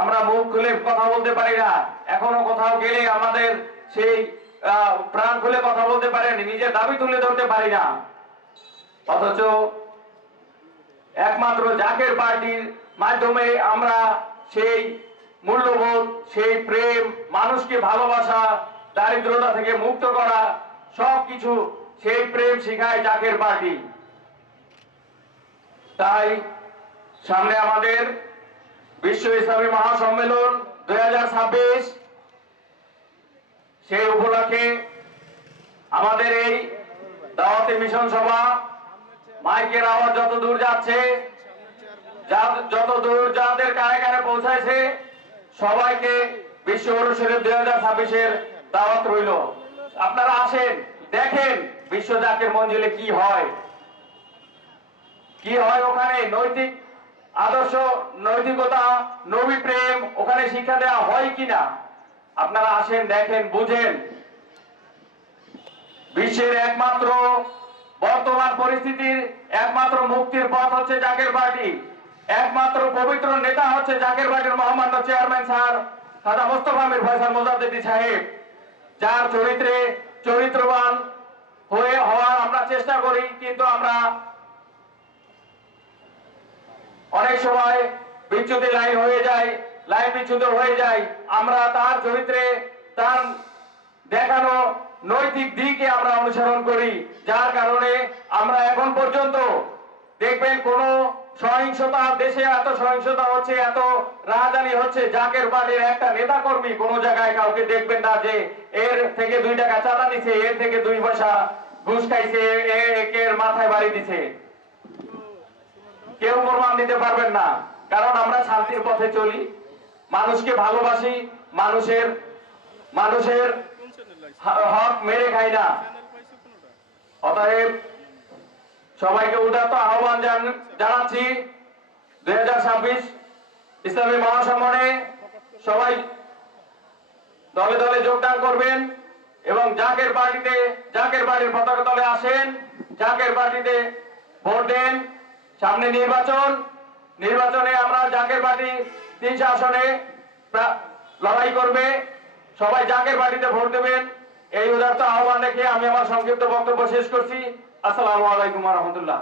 আমরা মুখ খুলে কথা বলতে পারি না, এখনো কোথাও গেলে আমাদের সেই প্রাণ খুলে কথা বলতে পারেন, নিজের দাবি তুলে ধরতে পারি না। অথচ একমাত্র জাকের পার্টির মাধ্যমে আমরা সেই মূল্যবোধ, সেই প্রেম, মানুষকে ভালোবাসা, দারিদ্রতা থেকে মুক্ত করা, সবকিছু সেই প্রেম শিখায় জাকের পার্টি। তাই সামনে আমাদের বিশ্ব ইসলামী মহাসম্মেলন 2026, সেই উপলক্ষে আমাদের এই দাওয়াতে মিশন সভা, মাইকের আওয়াজ যত দূর যাচ্ছে, যত দূর যাদের কানে কানে পৌঁছাইছে, সবাইকে বিশ্ব ওরস শরীফ 2026-এর দাওয়াত রইল। আপনারা আসেন, দেখেন বিশ্ব জাকের মঞ্জিলে কি হয়, ওখানে নৈতিক আদর্শ, নৈতিকতা, নবী প্রেম ওখানে শিক্ষা দেওয়া হয় কিনা। আপনারা আসেন, দেখেন, বুঝেন। বিশ্বের একমাত্র বর্তমান পরিস্থিতির একমাত্র মুক্তির পথ হচ্ছে জাকের পার্টি, একমাত্র পবিত্র নেতা হচ্ছে জাকের পার্টির মহামান্য চেয়ারম্যান স্যার খাজা মোস্তফা মীর ফয়সাল মোজাদ্দেদি সাহেব, যার চরিত্রবান হওয়ার আমরা চেষ্টা করি, কিন্তু আমরা অনেক সময় বিচ্যুতি লাইন বিচ্যুত হয়ে যায়। আমরা তার চরিত্রে, তার দেখানো নৈতিক দিকে আমরা অনুসরণ করি, যার কারণে আমরা এখন পর্যন্ত দেখবেন কোন সহিংসতা, দেশে এত সহিংসতা হচ্ছে, এত রাজধানী হচ্ছে, জাকের পার্টির একটা নেতা কর্মী কোন জায়গায় কাউকে দেখবেন না যে এর থেকে 2 টাকা চাঁদা নিছে, এর থেকে 2 পয়সা ঘুষ খাইছে, এর মাথায় বাড়ি দিছে। কেউ প্রমাণ দিতে পারবেন না, কারণ আমরা শান্তির পথে চলি, মানুষকে ভালোবাসি, মানুষের হক মেরে খাই না। অতএব সবাইকে উদাত্ত আহ্বান জানাচ্ছি 2026 ইসলামী মহাসম্মেলনে সবাই দলে দলে যোগদান করবেন এবং জাকের পার্টির পতাকা তলে আসেন, জাকের পার্টিতে ভোট দেন। সামনে নির্বাচনে আমরা জাকের পার্টি 3 আসনে লড়াই করবে, সবাই জাকের পার্টিতে ভোট দেবেন। এই উদাত্ত আহ্বান রেখে আমি আমার সংক্ষিপ্ত বক্তব্য শেষ করছি। আসসালামু আলাইকুম ওয়া রাহমাতুল্লাহ।